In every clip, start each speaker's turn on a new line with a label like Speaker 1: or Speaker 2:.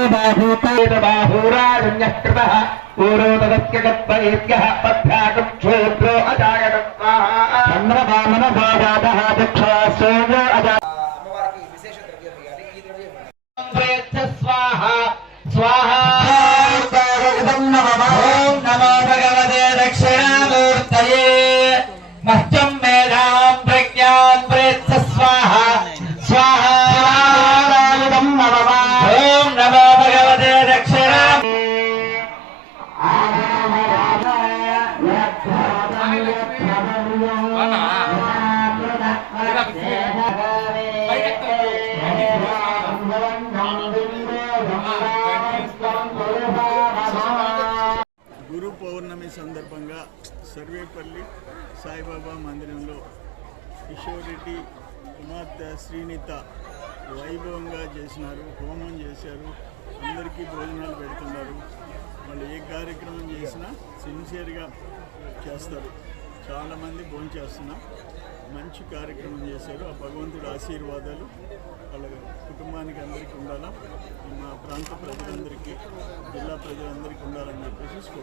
Speaker 1: बाहूतायनबाहूरारण्यकृतः ऊरोदस्यगत्वैर्यः पद्भ्यागम्
Speaker 2: क्षेत्रो పౌర్ణమి సందర్భంగా సర్వేపల్లి సాయిబాబా మందిరంలో కిషోరెడ్డి కుమార్తె శ్రీనిత వైభవంగా చేసినారు హోమం చేశారు అందరికీ భోజనాలు పెడుతున్నారు. వాళ్ళు ఏ కార్యక్రమం చేసినా సిన్సియర్గా చేస్తారు. చాలామంది భోజనం చేస్తున్నాం మంచి కార్యక్రమం చేశారు. ఆ భగవంతుడి ఆశీర్వాదాలు వాళ్ళ కుటుంబానికి అందరికీ ఉండాలా మా ప్రాంత ప్రజలందరికీ జిల్లా ప్రజలందరికీ ఉండాలని చెప్పేసి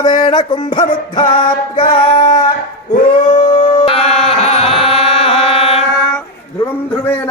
Speaker 3: ప్రణవేణ కుంభముద్ధాప్గా ఓ. ధ్రువం ధ్రువేణ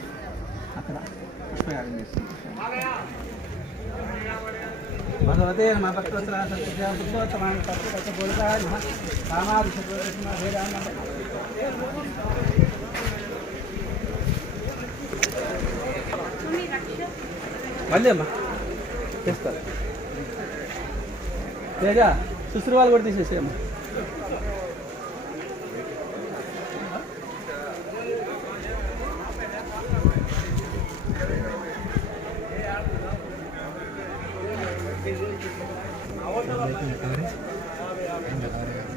Speaker 4: అక్కడ. పుష్పయాగం చేస్తుంది భగవతే నమ భక్తవత్సరా సత్య బుద్ధోత్తమాన పత్రిక బోధకాయ నమ కామాది శత్రుఘ్న వేదాంత మళ్ళీ అమ్మా చేస్తారు తేజ సుశ్రీ కూడా తీసేసేయమ్మా.
Speaker 3: and the coverage and the coverage.